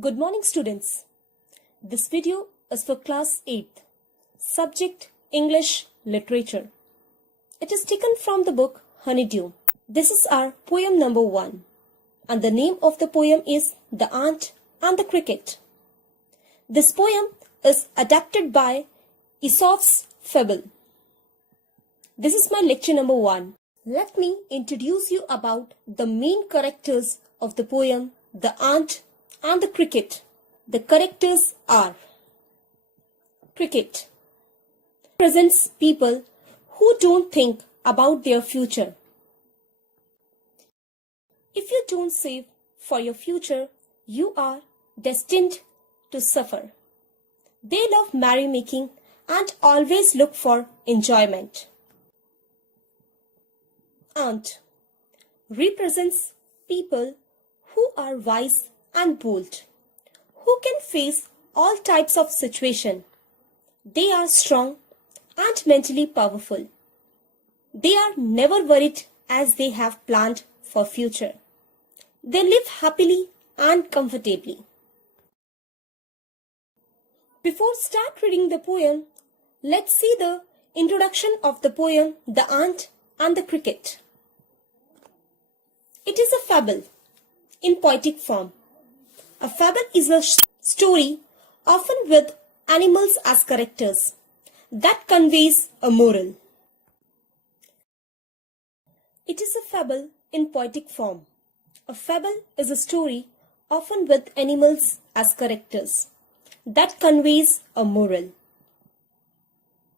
Good morning, students. This video is for class 8th, subject English Literature. It is taken from the book Honeydew. This is our poem number 1, and the name of the poem is The Ant and the Cricket. This poem is adapted by Aesop's Fable. This is my lecture number 1. Let me introduce you about the main characters of the poem The Ant and the Cricket. The characters are: Cricket represents people who don't think about their future. If you don't save for your future, you are destined to suffer. They love merrymaking and always look for enjoyment. Ant represents people who are wise and bold, who can face all types of situation. They are strong and mentally powerful. They are never worried as they have planned for future. They live happily and comfortably. Before start reading the poem, let's see the introduction of the poem The Ant and the Cricket. It is a fable in poetic form. A fable is a story, often with animals as characters, that conveys a moral. It is a fable in poetic form. A fable is a story, often with animals as characters, that conveys a moral.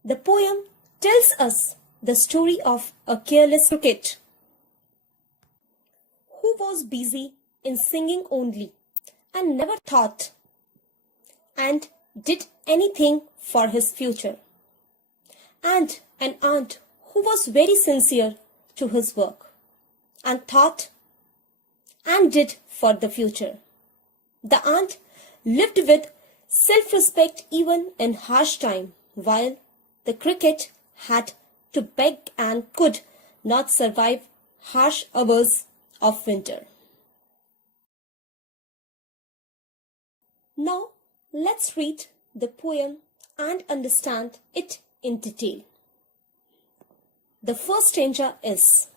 The poem tells us the story of a careless cricket who was busy in singing only and never thought and did anything for his future, and an ant who was very sincere to his work and thought and did for the future. The ant lived with self-respect even in harsh time, while the cricket had to beg and could not survive harsh hours of winter. Now, let's read the poem and understand it in detail. The first stanza is: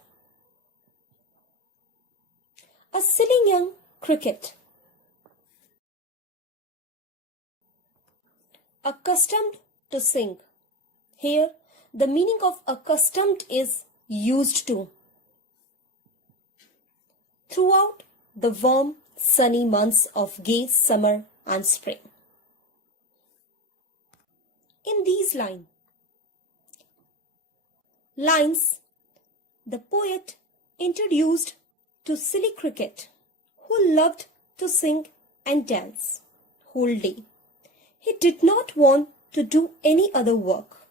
a silly young cricket, accustomed to sing. Here, the meaning of accustomed is used to. Throughout the warm, sunny months of gay summer and spring. In these lines, the poet introduced to silly cricket, who loved to sing and dance whole day. He did not want to do any other work.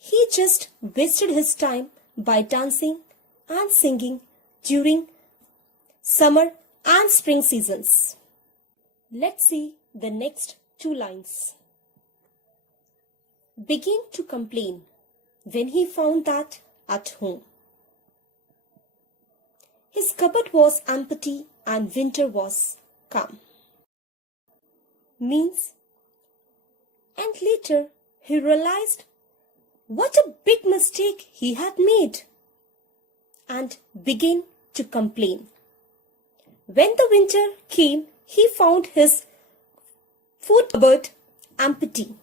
He just wasted his time by dancing and singing during summer and spring seasons. Let's see the next 2 lines. Began to complain when he found that at home his cupboard was empty and winter was come. Means, and later he realized what a big mistake he had made and began to complain. When the winter came, he found his food cupboard empty.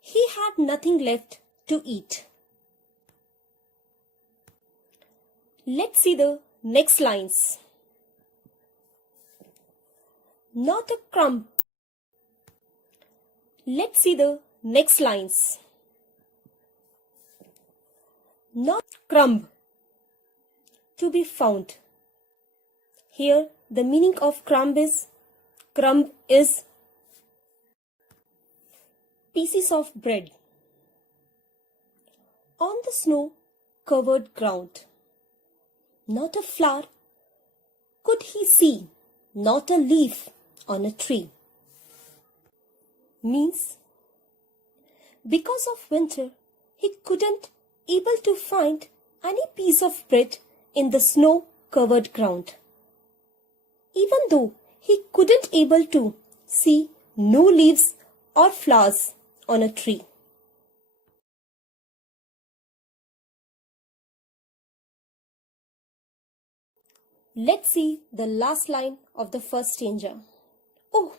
He had nothing left to eat. Let's see the next lines. Not a crumb. Let's see the next lines. Not crumb to be found. Here, the meaning of crumb is pieces of bread. On the snow-covered ground, not a flower could he see, not a leaf on a tree. Means, because of winter, he couldn't able to find any piece of bread in the snow-covered ground. Even though he couldn't able to see no leaves or flowers on a tree. Let's see the last line of the first stanza. Oh,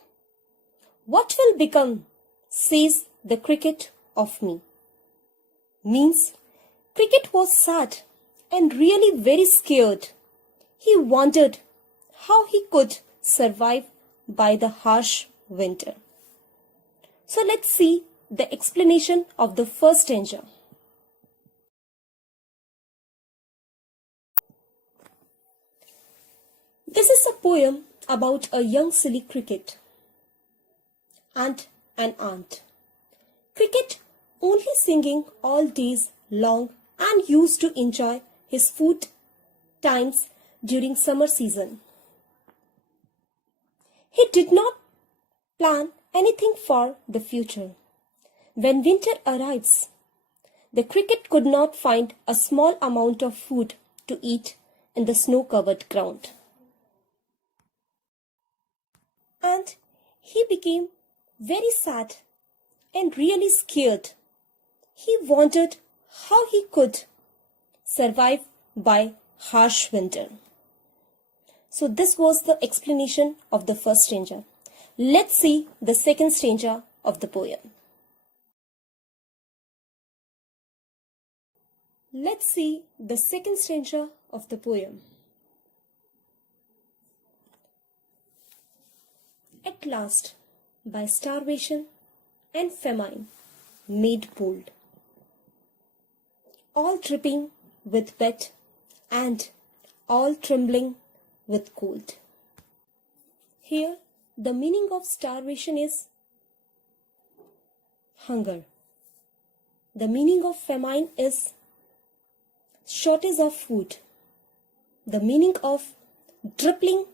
what will become, says the cricket, of me? Means Cricket was sad and really very scared. He wondered how he could survive by the harsh winter. So let's see the explanation of the first stanza. This is a poem about a young silly cricket and an ant. Cricket only singing all days long and used to enjoy his food times during summer season. He did not plan anything for the future. When winter arrives, the cricket could not find a small amount of food to eat in the snow-covered ground. And he became very sad and really scared. He wondered how he could survive by harsh winter. So this was the explanation of the first stanza. Let's see the second stanza of the poem. Let's see the second stanza of the poem. At last, by starvation and famine, made bold, all dripping with wet and all trembling with cold. Here, the meaning of starvation is hunger. The meaning of famine is shortage of food. The meaning of dripping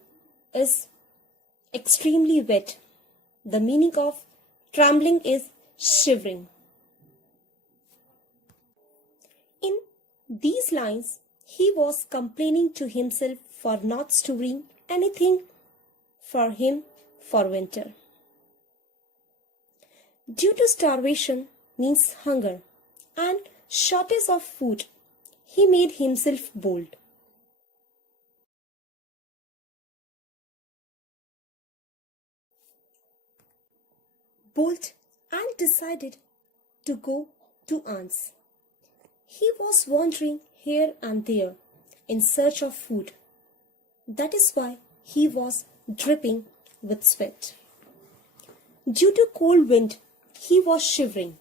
is extremely wet. The meaning of trembling is shivering. In these lines, he was complaining to himself for not storing anything for him for winter. Due to starvation means hunger and shortage of food, he made himself bold. Bold and decided to go to ants. He was wandering here and there in search of food. That is why he was dripping with sweat. Due to cold wind, he was shivering.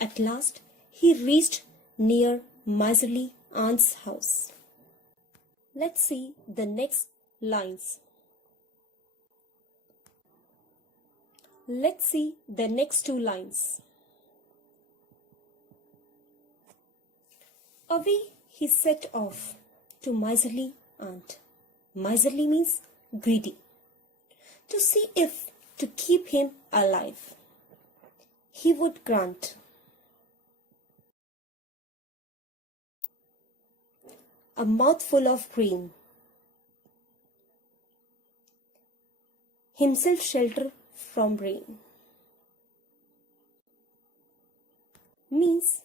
At last, he reached near miserly aunt's house. Let's see the next lines. Let's see the next two lines. Away he set off to miserly aunt. Miserly means greedy. To see if to keep him alive he would grant. A mouthful of grain, himself shelter from rain. Means,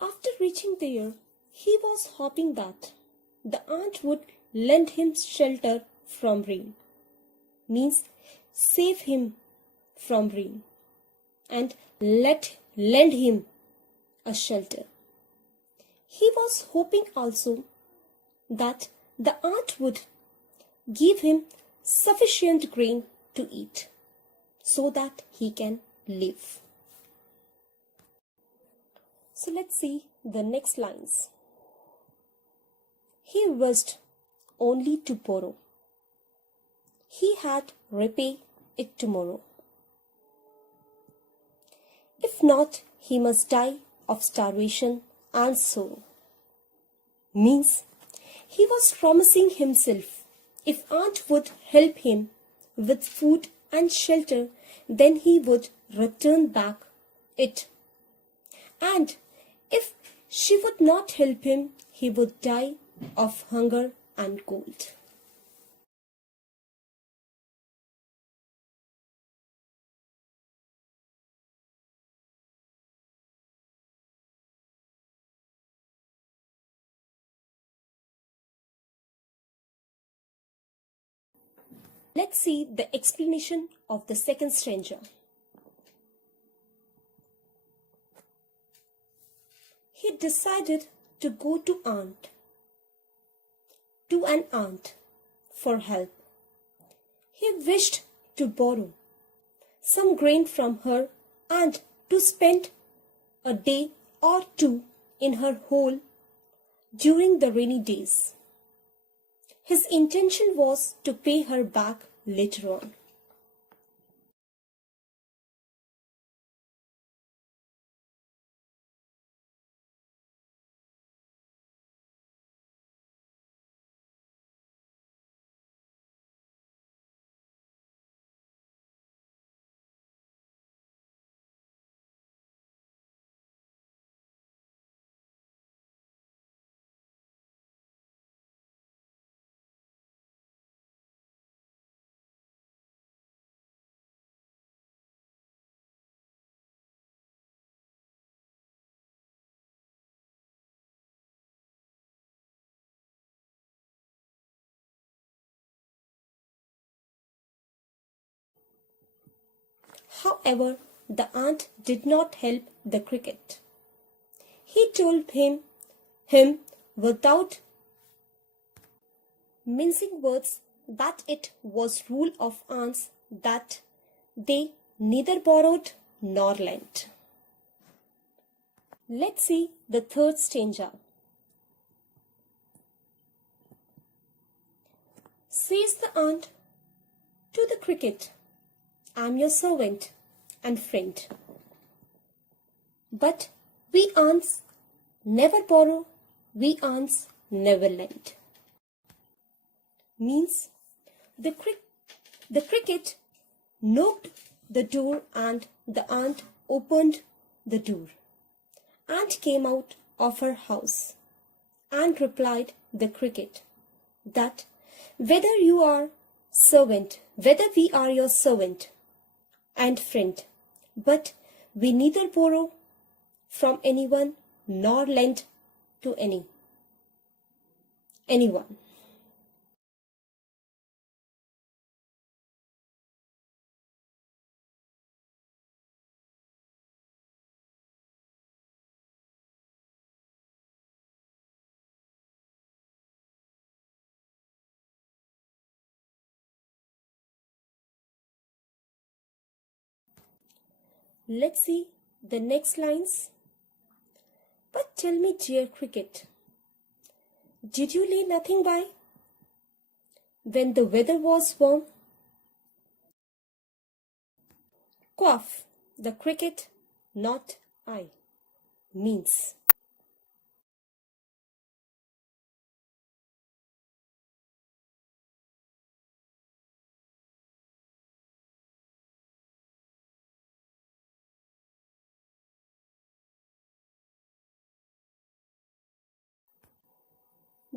after reaching there, he was hoping that the aunt would lend him shelter from rain. Means, save him from rain and lend him a shelter. He was hoping also that the aunt would give him sufficient grain to eat so that he can live. So let's see the next lines. He wished only to borrow. He had repay it tomorrow. If not, he must die of starvation and sorrow. Means, he was promising himself if aunt would help him with food and shelter, then he would return back it. And if she would not help him, he would die of hunger and cold. Let's see the explanation of the second stranger. He decided to go to an aunt for help. He wished to borrow some grain from her and to spend a day or two in her hole during the rainy days. His intention was to pay her back later on. However, the aunt did not help the cricket. He told him without mincing words that it was rule of aunts that they neither borrowed nor lent. Let's see the third stanza. Says the aunt to the cricket, I'm your servant and friend. But we aunts never borrow, we aunts never lend. Means the cricket knocked the door and the aunt opened the door and came out of her house and replied the cricket that whether we are your servant and friend, but we neither borrow from anyone nor lend to anyone. Let's see the next lines. But tell me, dear cricket, did you lay nothing by when the weather was warm? Quaff the cricket, not I. Means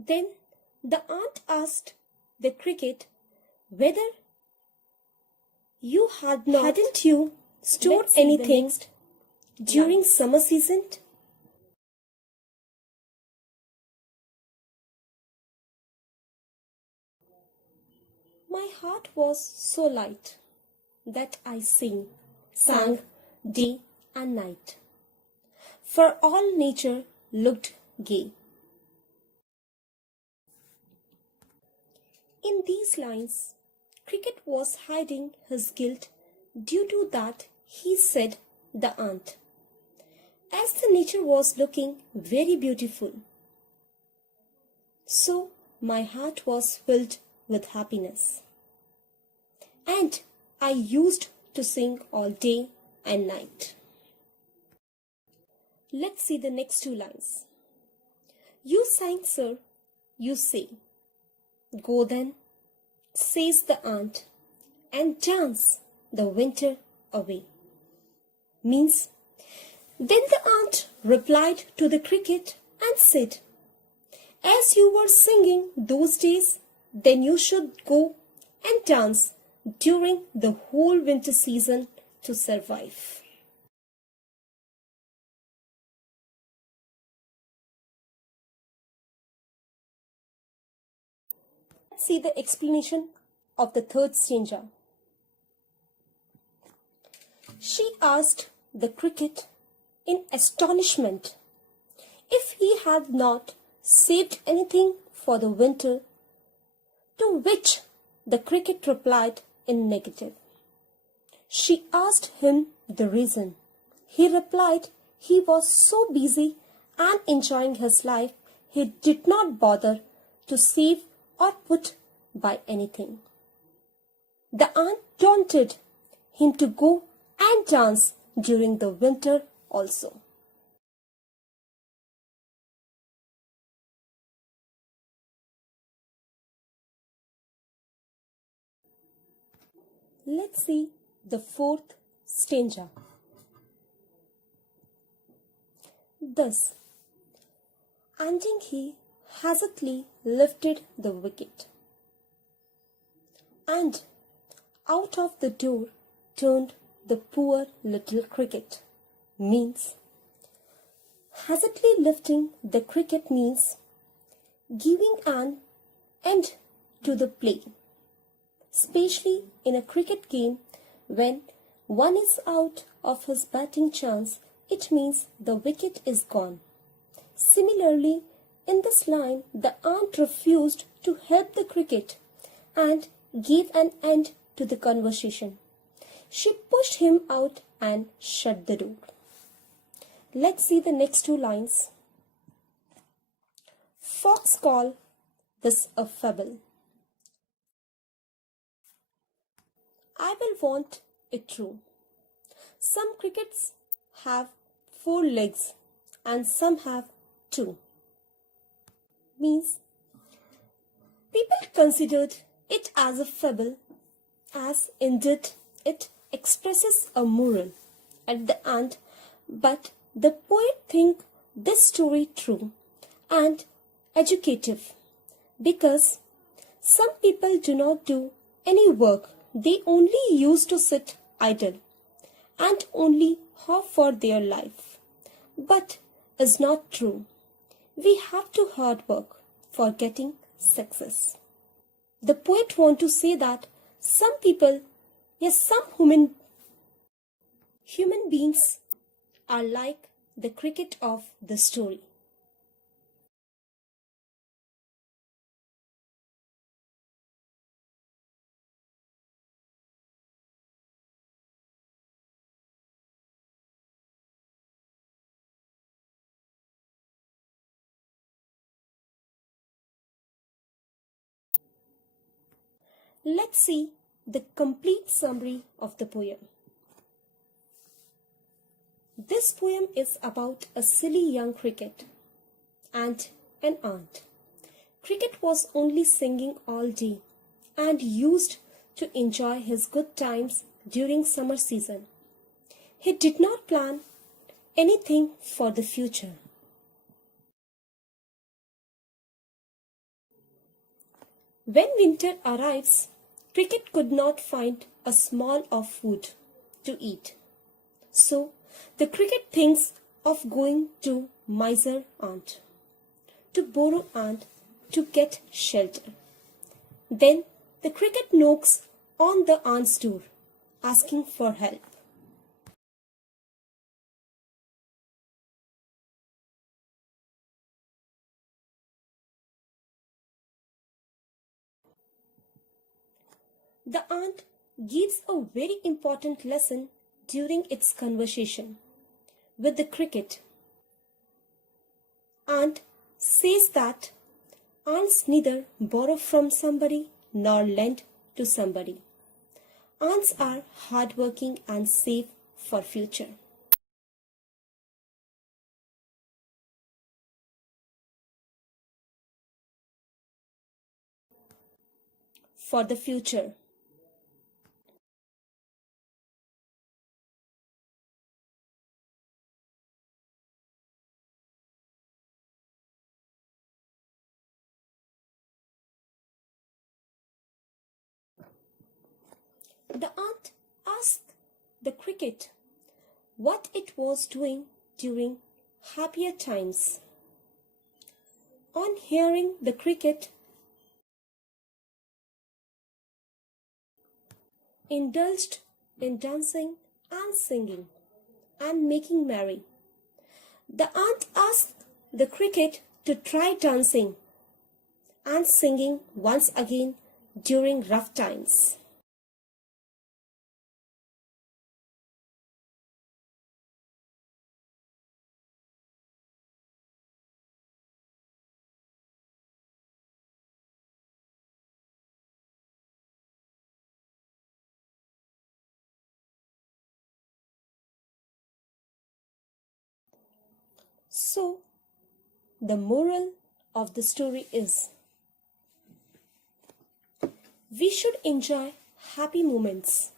then the aunt asked the cricket whether hadn't you stored anything during summer season? My heart was so light that I sang day and night, for all nature looked gay. In these lines, Cricket was hiding his guilt due to that he said the aunt, as the nature was looking very beautiful. So my heart was filled with happiness, and I used to sing all day and night. Let's see the next two lines. You sang, sir, you say. Go then, says the aunt, and dance the winter away. Means, then the aunt replied to the cricket and said, as you were singing those days, then you should go and dance during the whole winter season to survive. Let's see the explanation of the third stranger. She asked the cricket in astonishment if he had not saved anything for the winter, to which the cricket replied in negative. She asked him the reason. He replied he was so busy and enjoying his life he did not bother to save or put by anything. The aunt taunted him to go and dance during the winter also. Let's see the fourth stanza. Thus, ending he hastily lifted the wicket, and out of the door turned the poor little cricket. Means, hastily lifting the cricket means giving an end to the play, especially in a cricket game when one is out of his batting chance. It means the wicket is gone. Similarly, in this line, the aunt refused to help the cricket and gave an end to the conversation. She pushed him out and shut the door. Let's see the next two lines. Fox call this a fable. I will want it true. Some crickets have 4 legs and some have 2. Means people considered it as a fable, as indeed it expresses a moral at the end, but the poet think this story true and educative because some people do not do any work. They only used to sit idle and only hope for their life. But is not true. We have to hard work for getting success. The poet want to say that some people, yes, some human beings are like the cricket of the story. Let's see the complete summary of the poem. This poem is about a silly young cricket and an aunt. Cricket was only singing all day and used to enjoy his good times during summer season. He did not plan anything for the future. When winter arrives, Cricket could not find a small of food to eat. So the cricket thinks of going to miser aunt, to borrow aunt to get shelter. Then the cricket knocks on the aunt's door, asking for help. The aunt gives a very important lesson during its conversation with the cricket. Aunt says that aunts neither borrow from somebody nor lend to somebody. Aunts are hardworking and save for future. For the future. The aunt asked the cricket what it was doing during happier times. On hearing the cricket indulged in dancing and singing and making merry. The aunt asked the cricket to try dancing and singing once again during rough times. So, the moral of the story is we should enjoy happy moments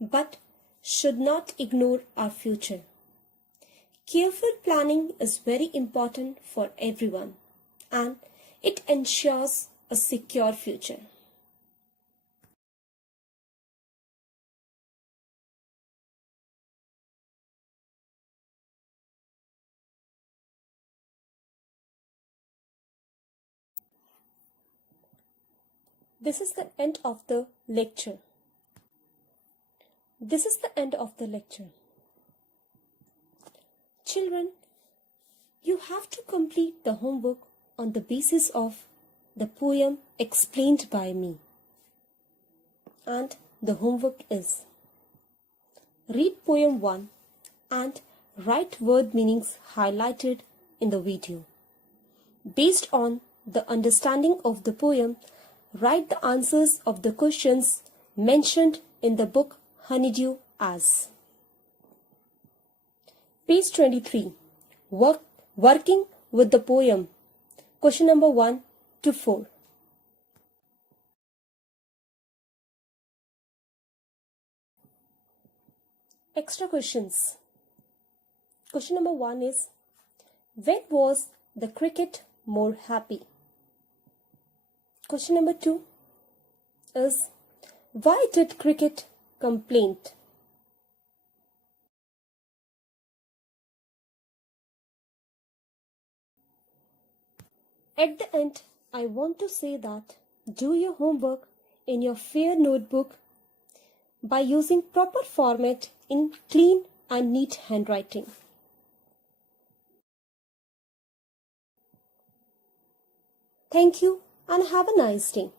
but should not ignore our future. Careful planning is very important for everyone and it ensures a secure future. This is the end of the lecture. This is the end of the lecture. Children, you have to complete the homework on the basis of the poem explained by me. And the homework is: read poem 1 and write word meanings highlighted in the video. Based on the understanding of the poem, write the answers of the questions mentioned in the book Honeydew as. Page 23. Working with the poem. Question number 1 to 4. Extra questions. Question number 1 is: when was the cricket more happy? Question number 2 is: why did cricket complain? At the end, I want to say that do your homework in your fair notebook by using proper format in clean and neat handwriting. Thank you and have a nice day.